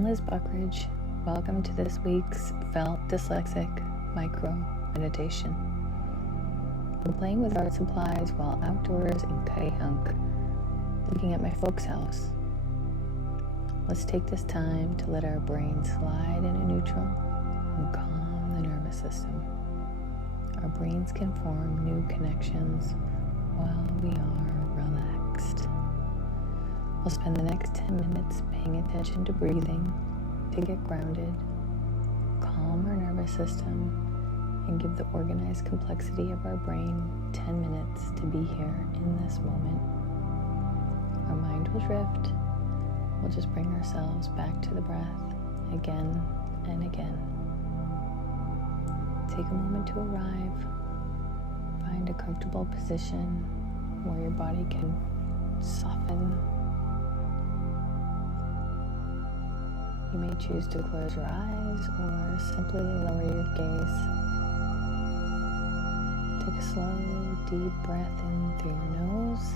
I'm Liz Buckridge. Welcome to this week's Felt Dyslexic Micro Meditation. I'm playing with art supplies while outdoors in Cuttyhunk, looking at my folks' house. Let's take this time to let our brain slide into neutral and calm the nervous system. Our brains can form new connections while we are relaxed. We'll spend the next 10 minutes paying attention to breathing to get grounded, calm our nervous system, and give the organized complexity of our brain 10 minutes to be here in this moment. Our mind will drift. We'll just bring ourselves back to the breath again and again. Take a moment to arrive. Find a comfortable position where your body can soften. You may choose to close your eyes or simply lower your gaze. Take a slow, deep breath in through your nose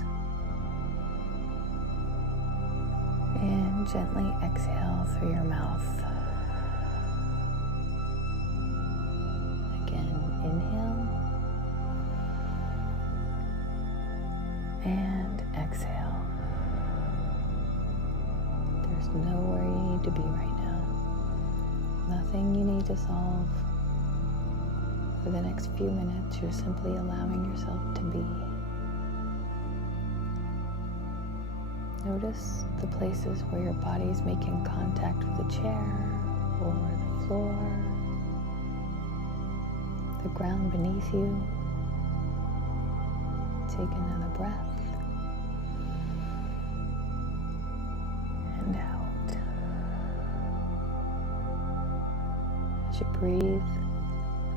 and gently exhale through your mouth. Again, inhale and exhale. There's nowhere you need to be right now. Nothing you need to solve. For the next few minutes, you're simply allowing yourself to be. Notice the places where your body is making contact with the chair or the floor, the ground beneath you. Take another breath. And out. As you breathe,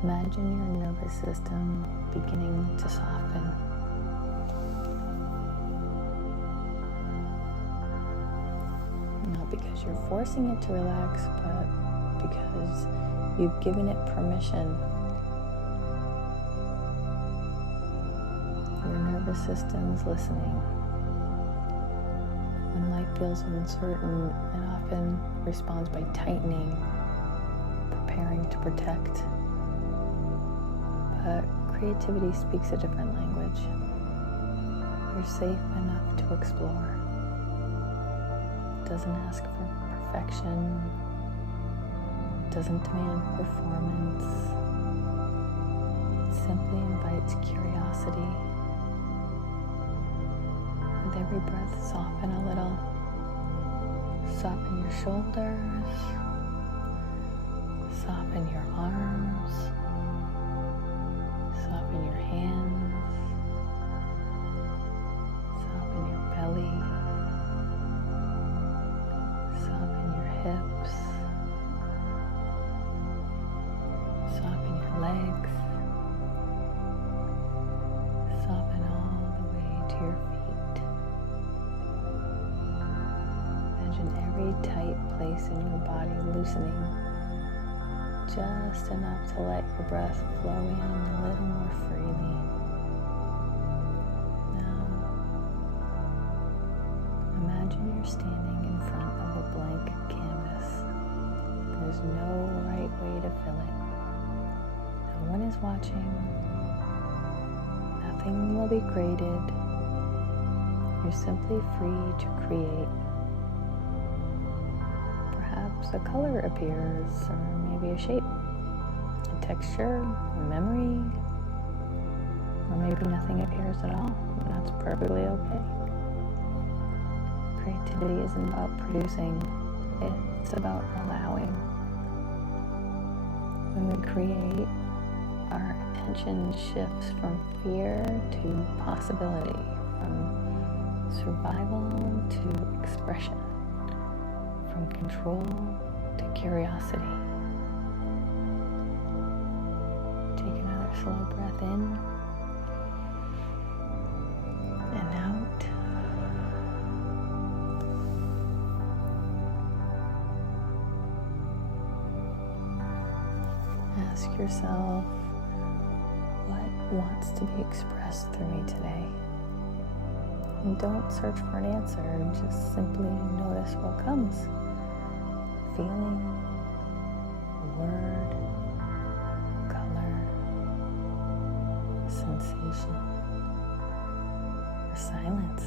imagine your nervous system beginning to soften. Not because you're forcing it to relax, but because you've given it permission. Your nervous system is listening. When life feels uncertain, it often responds by tightening, preparing to protect. But creativity speaks a different language. You're safe enough to explore. It doesn't ask for perfection. It doesn't demand performance. It simply invites curiosity. With every breath, soften a little. Soften your shoulders. Soften your arms. Soften your hands. Soften your belly. Soften your hips. Soften your legs. Soften all the way to your feet. Imagine every tight place in your body loosening, just enough to let your breath flow in a little more freely. Now, imagine you're standing in front of a blank canvas. There's no right way to fill it. No one is watching. Nothing will be graded. You're simply free to create. Perhaps a color appears, or maybe a shape, a texture, a memory, or maybe nothing appears at all, and that's perfectly okay. Creativity isn't about producing, it's about allowing. When we create, our attention shifts from fear to possibility, from survival to expression, from control to curiosity. Take another slow breath in and out. Ask yourself, what wants to be expressed through me today? And don't search for an answer, just simply notice what comes. feeling, a word, color, sensation, or silence.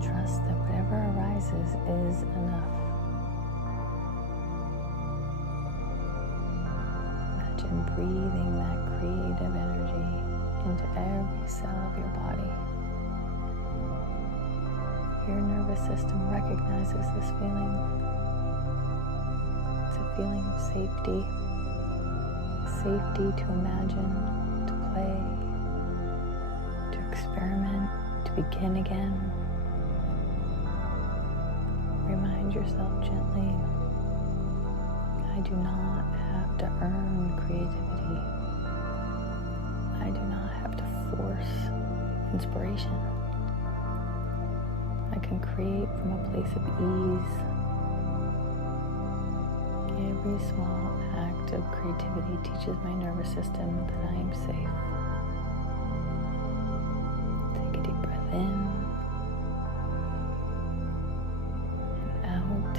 Trust that whatever arises is enough. Imagine breathing that creative energy into every cell of your body. Your nervous system recognizes this feeling. It's a feeling of safety. Safety to imagine, to play, to experiment, to begin again. Remind yourself gently, I do not have to earn creativity. I do not have to force inspiration. I can create from a place of ease. Every small act of creativity teaches my nervous system that I am safe. Take a deep breath in and out.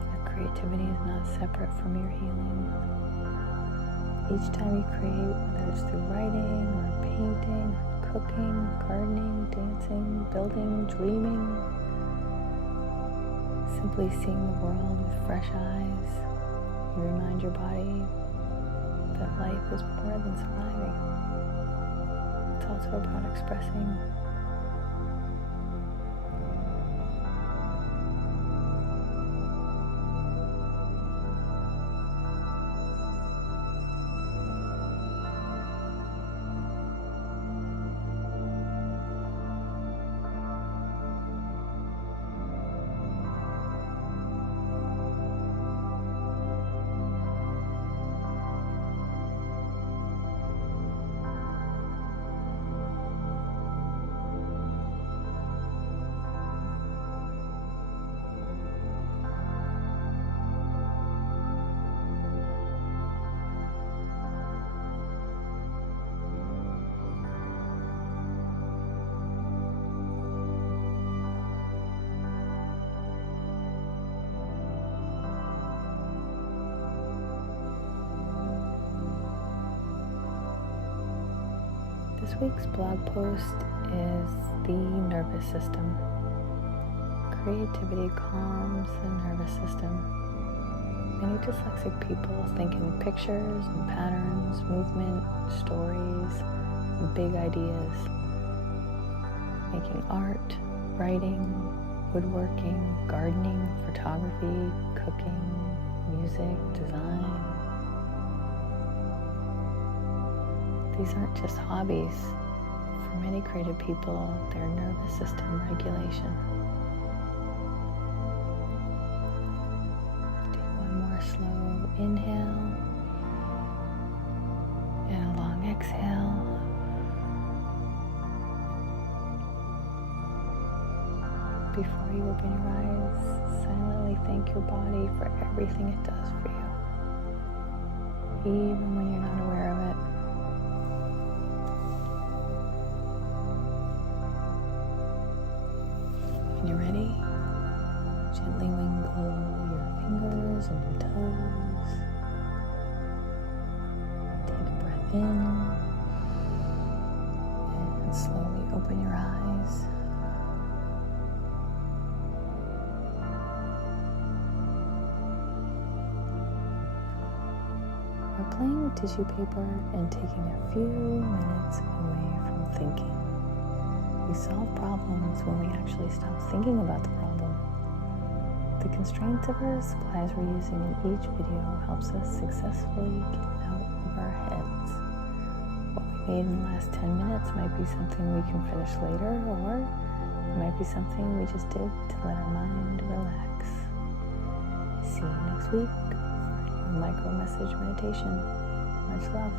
Your creativity is not separate from your healing. Each time you create, whether it's through writing or painting, cooking, gardening, dancing, building, dreaming, simply seeing the world with fresh eyes, you remind your body that life is more than surviving. It's also about expressing. This week's blog post is the nervous system. Creativity calms the nervous system. Many dyslexic people think in pictures and patterns, movement, stories, and big ideas. Making art, writing, woodworking, gardening, photography, cooking, music, design. These aren't just hobbies. For many creative people, they're nervous system regulation. Take one more slow inhale and a long exhale. Before you open your eyes, silently thank your body for everything it does for you, even when you're not aware of it. When you're ready, gently wiggle your fingers and your toes. Take a breath in and slowly open your eyes. We're playing with tissue paper and taking a few minutes away from thinking. We solve problems when we actually stop thinking about the problem. The constraints of our supplies we're using in each video helps us successfully get out of our heads. What we made in the last 10 minutes might be something we can finish later, or it might be something we just did to let our mind relax. See you next week for a new micro message meditation. Much love.